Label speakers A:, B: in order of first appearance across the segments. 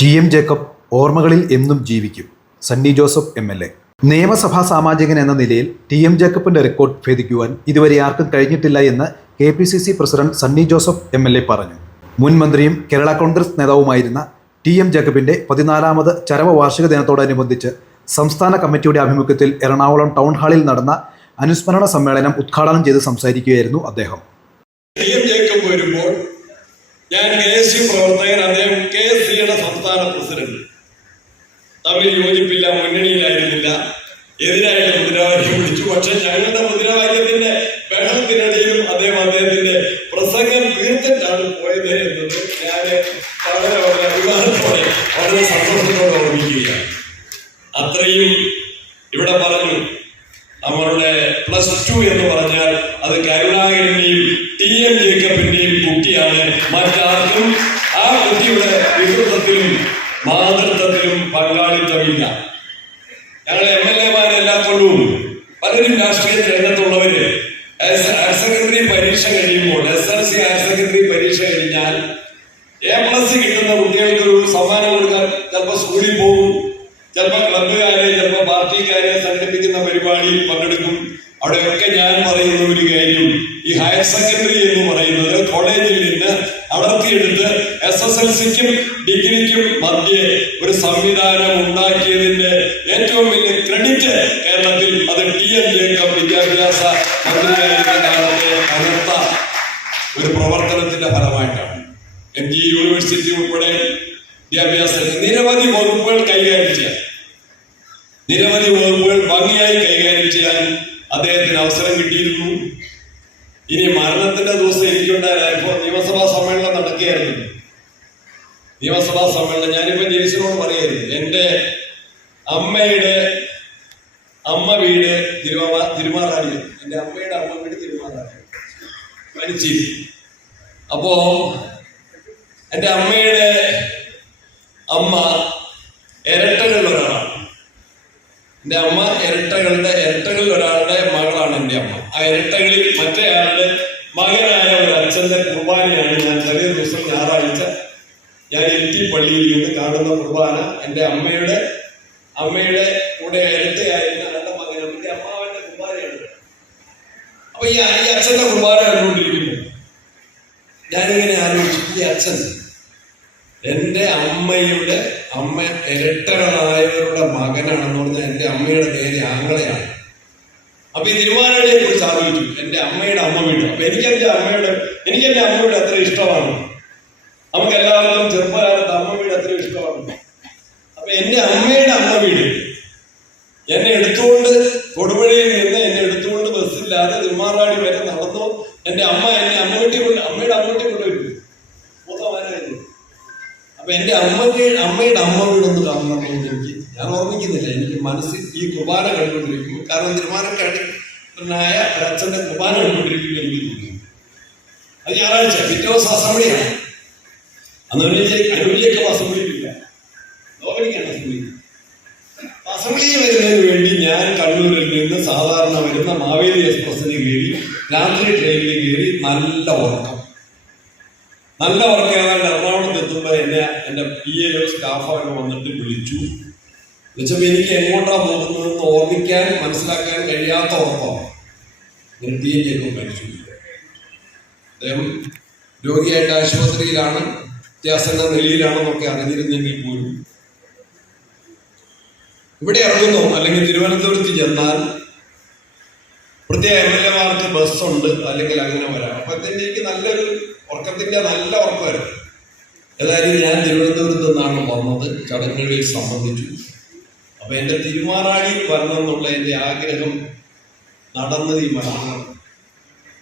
A: T M Jacob ഓർമ്മകളിൽ എന്നും ജീവിക്കും. Sunny Joseph M L A. നിയമസഭാ സാമാജികൻ എന്ന നിലയിൽ ടി എം ജേക്കബിന്റെ റെക്കോർഡ് ഭേദിക്കുവാൻ ഇതുവരെ ആർക്കും കഴിഞ്ഞിട്ടില്ല എന്ന് K P C C president Sunny Joseph M L A പറഞ്ഞു. മുൻ മന്ത്രിയും കേരള കോൺഗ്രസ് നേതാവുമായിരുന്ന ടി എം ജേക്കബിന്റെ പതിനാലാമത് ചരമവാർഷിക ദിനത്തോടനുബന്ധിച്ച് സംസ്ഥാന കമ്മിറ്റിയുടെ ആഭിമുഖ്യത്തിൽ എറണാകുളം ടൗൺ ഹാളിൽ നടന്ന അനുസ്മരണ സമ്മേളനം ഉദ്ഘാടനം ചെയ്ത് സംസാരിക്കുകയായിരുന്നു അദ്ദേഹം
B: ടി എം ജേക്കബ് വരുമ്പോൾ ഞാൻ കെ എസ് യു പ്രവർത്തകൻ അദ്ദേഹം കെ എസ് സിയുടെ സംസ്ഥാന പ്രസിഡന്റ്. തമ്മിൽ യോജിപ്പില്ല മുന്നണിയിലായിരുന്നില്ല. എതിരായിട്ട് മുദ്രാവാക്യം വിളിച്ചു. പക്ഷെ ഞങ്ങളുടെ മുദ്രാവാക്യത്തിന്റെ ബഹളത്തിനിടയിലും അദ്ദേഹം അദ്ദേഹത്തിന്റെ പ്രസംഗം തീർത്തിട്ടാണ് പോയത് എന്നത് ഞാൻ വളരെ വളരെ അഭിമാനത്തോടെ വളരെ സന്തോഷത്തോടെ ഓർമ്മിക്കുകയാണ്. അത്രയും ഇവിടെ പറഞ്ഞു നമ്മളുടെ പ്ലസ് ടു എന്ന് പറഞ്ഞാൽ അത് കരുണാകരന്റെയും ടി എം ജേക്കബിന്റെയും കുട്ടിയാണ് മറ്റാർക്കും ആ കുട്ടിയുടെ വികൃതത്തിലും മാതൃത്വത്തിലും പങ്കാളിത്തമില്ല ഞങ്ങൾ എം എൽ എമാരെല്ലാം കൊള്ളും പലരും രാഷ്ട്രീയ രംഗത്തുള്ളവര് ഹയർ സെക്കൻഡറി പരീക്ഷ കഴിയുമ്പോൾ S L C higher secondary പരീക്ഷ കഴിഞ്ഞാൽ എ പ്ലസ് കിട്ടുന്ന കുട്ടികൾക്ക് ഒരു സമ്മാനം കൊടുക്കാൻ ചിലപ്പോൾ സ്കൂളിൽ പോകും. ചിലപ്പോൾ ക്ലബുകാരെ ചിലപ്പോൾ പാർട്ടിക്കാരെ സംഘടിപ്പിക്കുന്ന പരിപാടിയിൽ പങ്കെടുക്കും. അവിടെയൊക്കെ ഞാൻ പറയുന്ന ഒരു കാര്യം ഈ ഹയർ സെക്കൻഡറി എന്ന് പറയുന്നത് കോളേജിൽ നിന്ന് അടർത്തിയെടുത്ത് എസ് എസ് എൽ സിക്കും ഡിഗ്രിക്കും മധ്യേ ഒരു സംവിധാനം ഉണ്ടാക്കിയതിന്റെ ഏറ്റവും വലിയ ക്രെഡിറ്റ് കേരളത്തിൽ അത് ടി എൻ ജേക്കബ് വിദ്യാഭ്യാസ മന്ത്രിയായിരുന്ന കാലത്തെ കനത്ത ഒരു പ്രവർത്തനത്തിന്റെ ഫലമായിട്ടാണ്. എം ജി യൂണിവേഴ്സിറ്റി ഉൾപ്പെടെ വിദ്യാഭ്യാസത്തിൽ നിരവധി വകുപ്പുകൾ കൈകാര്യം ചെയ്യാൻ നിരവധി വകുപ്പുകൾ ഭംഗിയായി കൈകാര്യം ചെയ്യാൻ അദ്ദേഹത്തിന് അവസരം കിട്ടിയിരുന്നു. ഇനി മരണത്തിന്റെ ദിവസം എനിക്കുണ്ടായ ഇപ്പോൾ നിയമസഭാ സമ്മേളനം നടക്കുകയായിരുന്നു. നിയമസഭാ സമ്മേളനം ഞാനിപ്പോ ജയിച്ചിനോട് പറയായിരുന്നു എന്റെ അമ്മയുടെ അമ്മ വീട് തിരുവാ എന്റെ അമ്മയുടെ അമ്മ വീട് തിരുമാറാടി. മരിച്ചിരി അപ്പോ എന്റെ അമ്മയുടെ അമ്മ ഇരട്ടകളിൽ ഒരാളാണ് എന്റെ അമ്മ ഇരട്ടകളുടെ ഇരട്ടകളിൽ ഒരാളുടെ മകളാണ് എന്റെ അമ്മ. ആ ഇരട്ടകളിൽ മറ്റേയാളുടെ മകനായ ഒരു അച്ഛന്റെ കുർബാനയാണ് ഞാൻ ചെറിയ ദിവസം ഞായറാഴ്ച ഞാൻ എൽ പള്ളിയിൽ നിന്ന് കാണുന്ന കുർബാന എന്റെ അമ്മയുടെ അമ്മയുടെ കൂടെ ഇരട്ടയായിരുന്ന ആളുടെ മകൻ എന്റെ അമ്മാവന്റെ കുർബാനയാണ്. അപ്പൊ ഈ അച്ഛന്റെ കുർബാന ഈ അച്ഛൻ. എന്റെ അമ്മയുടെ അമ്മ ഇരട്ടകളായവരുടെ മകനാണെന്ന് പറഞ്ഞാൽ എന്റെ അമ്മയുടെ പേര് ആങ്ങളെയാണ്. അപ്പൊ ഈ തിരുവാനടിയെ കുറിച്ച് ആലോചിച്ചു. എന്റെ അമ്മയുടെ അമ്മ വീട് അപ്പൊ എനിക്ക് എന്റെ അമ്മയുടെ എനിക്ക് എന്റെ അമ്മയുടെ അത്ര ഇഷ്ടമാണ് നമുക്ക് എല്ലാവർക്കും ചെറുപ്പകാലത്ത് അമ്മ വീട് അത്ര ഇഷ്ടമാണ് അപ്പൊ എന്റെ അമ്മയുടെ അമ്മ വീട് എന്നെ എടുത്തുകൊണ്ട് തൊടുപുഴയിൽ നിന്ന് എന്നെ എടുത്തുകൊണ്ട് ബസ്സില്ലാതെ തിരുമാറാടി വരെ നടന്നു എന്റെ അമ്മ എന്നെ അമ്മ വീട്ടിൽ കൊണ്ട് അമ്മയുടെ അമ്മ വീട്ടിൽ കൊണ്ടുവരും മൂത്തമാനായിരുന്നു അപ്പൊ എന്റെ അമ്മ വീട് അമ്മയുടെ അമ്മ വീടൊന്ന് എനിക്ക് ഞാൻ ഓർമ്മിക്കുന്നില്ല. എനിക്ക് മനസ്സിൽ ഈ കുർബാന കണ്ടുകൊണ്ടിരിക്കുന്നു കാരണം തിരുമാനക്കാടിനായ ഒരച്ഛന്റെ കുർബാന കണ്ടുകൊണ്ടിരിക്കുന്നു എനിക്ക് തോന്നി. അത് ഞായറാഴ്ച പിറ്റേ ദിവസം അസംബ്ലിയാണ്. അന്ന് അനുവദിച്ചൊക്കെ അസംബ്ലിയിലില്ല. ലോകനിക്കാണ് അസംബ്ലി. അസംബ്ലി വരുന്നതിന് വേണ്ടി ഞാൻ കണ്ണൂരിൽ നിന്ന് സാധാരണ വരുന്ന മാവേലി എക്സ്പ്രസിന് കയറി രാത്രി ട്രെയിനിൽ കയറി നല്ല ഉറക്കം. നല്ല ഉറക്കം. ഏതാണ്ട് എറണാകുളത്ത് വരെ എന്നെ എന്റെ പി എ സ്റ്റാഫൊക്കെ വന്നിട്ട് വിളിച്ചു. എന്നുവെച്ചാൽ എനിക്ക് എങ്ങോട്ടാ പോകുന്നതെന്ന് ഓർമ്മിക്കാൻ മനസ്സിലാക്കാൻ കഴിയാത്ത ഉറപ്പാണ്. ഞാൻ ടി എൻ മരിച്ചു അദ്ദേഹം രോഗിയായിട്ട് ആശുപത്രിയിലാണ് വ്യത്യാസന്ന നിലയിലാണെന്നൊക്കെ അറിഞ്ഞിരുന്നെങ്കിൽ പോലും. ഇവിടെ ഇറങ്ങുന്നു അല്ലെങ്കിൽ തിരുവനന്തപുരത്ത് ചെന്നാൽ പ്രത്യേക എം എൽ എമാർക്ക് ബസ്സുണ്ട് അല്ലെങ്കിൽ അങ്ങനെ വരാം. അപ്പൊ എനിക്ക് നല്ലൊരു ഉറക്കത്തിന്റെ നല്ല ഉറക്കമായിരുന്നു ഏതായാലും ഞാൻ തിരുവനന്തപുരത്ത് നിന്നാണ് വന്നത്. ചടങ്ങുകളിൽ സംബന്ധിച്ചു. അപ്പൊ എന്റെ തിരുമാറാടിയിൽ വരണം എന്നുള്ള എന്റെ ആഗ്രഹം നടന്നത് ഈ മലയാളം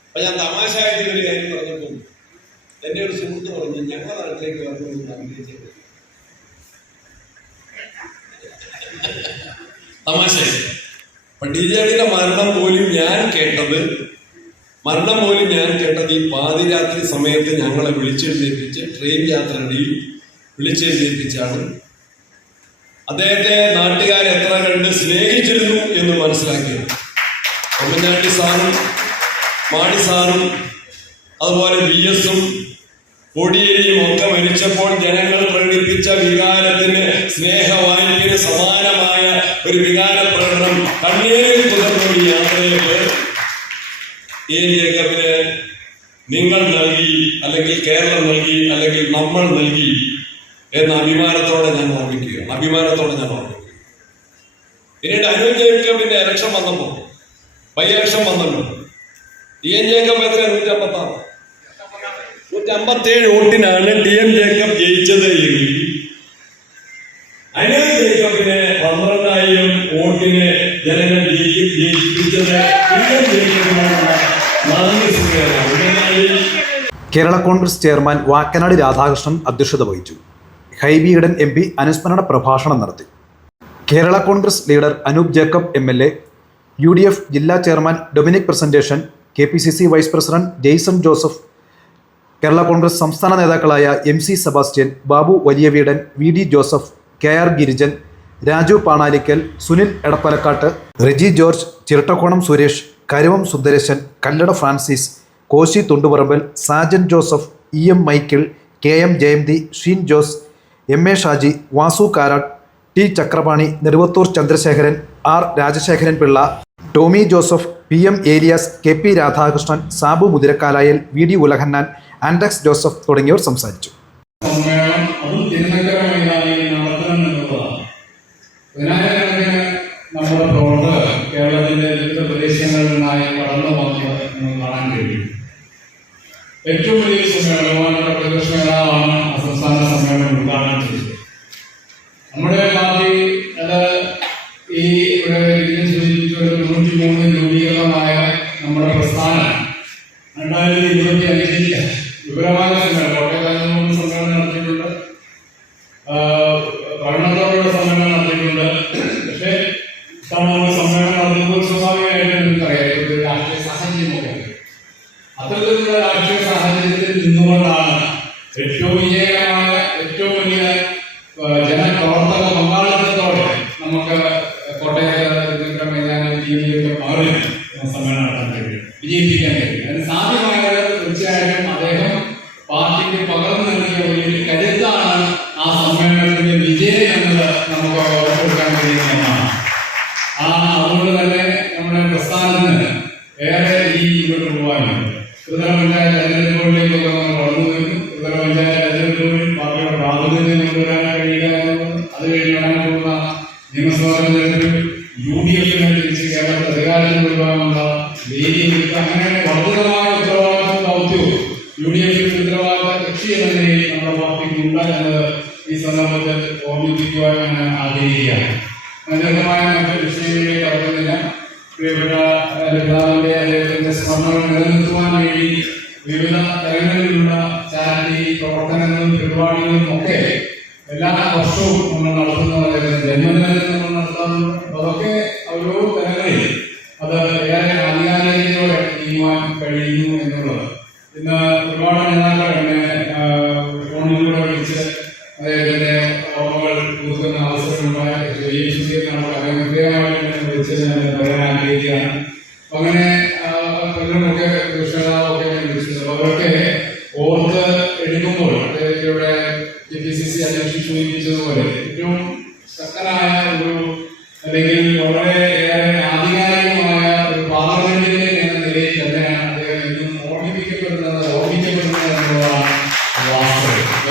B: അപ്പൊ ഞാൻ തമാശയായിട്ട് ഒരു കാര്യം പറഞ്ഞപ്പോൾ എന്റെ ഒരു സുഹൃത്ത് പറഞ്ഞു ഞങ്ങളുടെ നാട്ടിലേക്ക് വരണമെന്ന് ആഗ്രഹിച്ചത് തമാശ അപ്പൊ മരണം പോലും ഞാൻ കേട്ടത് മരണം പോലും ഞാൻ കേട്ടത് ഈ പാതിരാത്രി സമയത്ത് ഞങ്ങളെ വിളിച്ചെഴുന്നേൽപ്പിച്ച് ട്രെയിൻ യാത്രയിൽ വിളിച്ചെഴുന്നേൽപ്പിച്ചാണ്. അദ്ദേഹത്തെ നാട്ടുകാർ എത്ര കണ്ട് സ്നേഹിച്ചിരുന്നു എന്ന് മനസ്സിലാക്കിയത്. ഉമ്മൻചാണ്ടി സാറും മാണി സാറും അതുപോലെ വി എസും കോടിയേരിയും ഒക്കെ മരിച്ചപ്പോൾ ജനങ്ങൾ പ്രകടിപ്പിച്ച വികാരത്തിന് സ്നേഹവായ്പിന് സമാനമായ ഒരു വികാര പ്രകടനം യാത്രയിൽ ഈ ജേക്കബിന് നിങ്ങൾ നൽകി അല്ലെങ്കിൽ കേരളം നൽകി അല്ലെങ്കിൽ നമ്മൾ നൽകി എന്ന അഭിമാനത്തോടെ ഞാൻ ഓർമ്മിക്കുക അഭിമാനത്തോടെ ഞാൻ ഓർമ്മിക്കുക പിന്നീട് അനു ജേക്കബിന്റെ ഇലക്ഷൻ വന്നപ്പോ ബൈ ഇലക്ഷൻ വന്നല്ലോ എൻ ജേക്കബ് എത്ര നൂറ്റി അമ്പത്താറ് നൂറ്റി അമ്പത്തേഴ് വോട്ടിനാണ് ടി എം ജേക്കബ് ജയിച്ചത് എങ്കിൽ
A: കേരള കോൺഗ്രസ് ചെയർമാൻ വാക്കനാട് രാധാകൃഷ്ണൻ അധ്യക്ഷത വഹിച്ചു. ഹൈബി ഈഡൻ എം പി അനുസ്മരണ പ്രഭാഷണം നടത്തി. Kerala Congress leader Anoop Jacob M L A U D F ജില്ലാ chairman Dominic Presentation K P C C vice president Jaison Joseph Kerala Congress സംസ്ഥാന നേതാക്കളായ M C Sebastian Babu Valiyaveedan V D Joseph K R Girijan Raju Panalickal Sunil Edappalakkad Reji George Chirattakonam Suresh Karuvam Sundaresan Kallada Francis Koshy Thundupparambil Sajan Joseph E M Michael K M Jayanthi Sheen Jose M A Shaji Vasu Karat T Chakrapani Neduvathoor Chandrasekharan R Rajasekharan Pillai Tomy Joseph P M Elias K P Radhakrishnan Sabu Muthirakkalayil V D Ulahannan ആൻഡക്സ് Joseph തുടങ്ങിയവർ സംസാരിച്ചു.
C: നമ്മുടെ മൂന്നിൽ രൂപീകൃതമായ നമ്മുടെ പ്രസ്ഥാനം രണ്ടായിരത്തി ഇരുപത്തി അഞ്ചിൽ വിപുലമായ സമ്മേളനം കോട്ടയത്ത് മൂന്ന് സമ്മേളനം നടത്തിയിട്ടുണ്ട്. ഭരണത്തോടുള്ള സമ്മേളനം നടത്തിയിട്ടുണ്ട്. പക്ഷേ ഇത്തവണ സമ്മേളനം നടത്തുമ്പോൾ സ്വാഭാവികമായിട്ട് നിങ്ങൾക്കറിയാം ഒരു രാഷ്ട്രീയ സാഹചര്യമൊക്കെ അത്തരത്തിലുള്ള രാഷ്ട്രീയ സാഹചര്യത്തിൽ നിന്നുകൊണ്ടാണ് ഏറ്റവും വിജയകരമായ ഏറ്റവും വലിയ മാറി സമ്മേളനം നടത്താൻ കഴിയും വിജയിപ്പിക്കാൻ കഴിയും. അത് സാധ്യമായത് തീർച്ചയായിട്ടും അദ്ദേഹം പാർട്ടിക്ക് പകർന്നു നൽകിയ ഒരു കരുത്താണ് ആ സമ്മേളനത്തിന്റെ വിജയം എന്നത് നമുക്ക് ഉറപ്പെടുക്കാൻ കഴിയുന്നതാണ് ആ അതുകൊണ്ട് തന്നെ നമ്മുടെ പ്രസ്ഥാനത്തിന് ഏറെ ഈ മുന്നോട്ട് പോകാനുണ്ട് ത്രിതല പഞ്ചായത്ത് തെരഞ്ഞെടുപ്പുകളിലേക്കൊക്കെ നമ്മൾ വളർന്നു വരുന്നു. ത്രിതല പഞ്ചായത്ത് തെരഞ്ഞെടുപ്പുകളിൽ പാർട്ടിയുടെ പ്രാതിനിധ്യം കൊണ്ടുവരാൻ കഴിയുക എന്നുള്ളത്. അത് കഴിഞ്ഞ് വരാൻ പോകുന്ന നിയമസഭാ തെരഞ്ഞെടുപ്പിൽ യു ഡി എഫിനെ അധികാരത്തിൽ കൊണ്ടുപോകാനുള്ള വേദിയിൽ അങ്ങനെ വർദ്ധിതമായ ഉത്തരവാദിത്വ ദൗത്യവും യു ഡി എഫിൽ ഉത്തരവാദിത്ത കക്ഷി എന്ന നിലയിൽ നമ്മുടെ പാർട്ടിക്ക് ഉണ്ട് എന്നത് ഈ സന്ദർഭത്തിൽ ഓർമ്മിപ്പിക്കുവാൻ ഞാൻ ആഗ്രഹിക്കുകയാണ്. അനന്തമായ മറ്റ് വിഷയങ്ങളിലേക്ക് കടക്കുന്നില്ല. പ്രിയപ്പെട്ട അദ്ദേഹത്തിന്റെ സ്മരണകൾ നിലനിർത്തുവാൻ വേണ്ടി വിവിധ തലങ്ങളിലുള്ള ചാരിറ്റി പ്രവർത്തനങ്ങളും പരിപാടികളും ഒക്കെ എല്ലാ വർഷവും നമ്മൾ നടത്തുന്ന ജന്മദിനത്തിൽ നമ്മൾ നടത്താറുണ്ട്.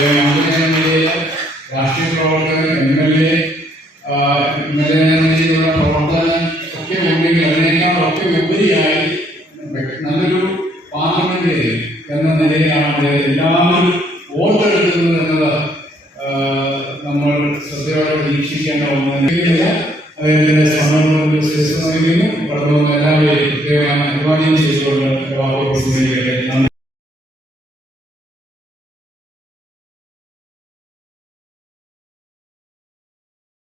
C: Amen.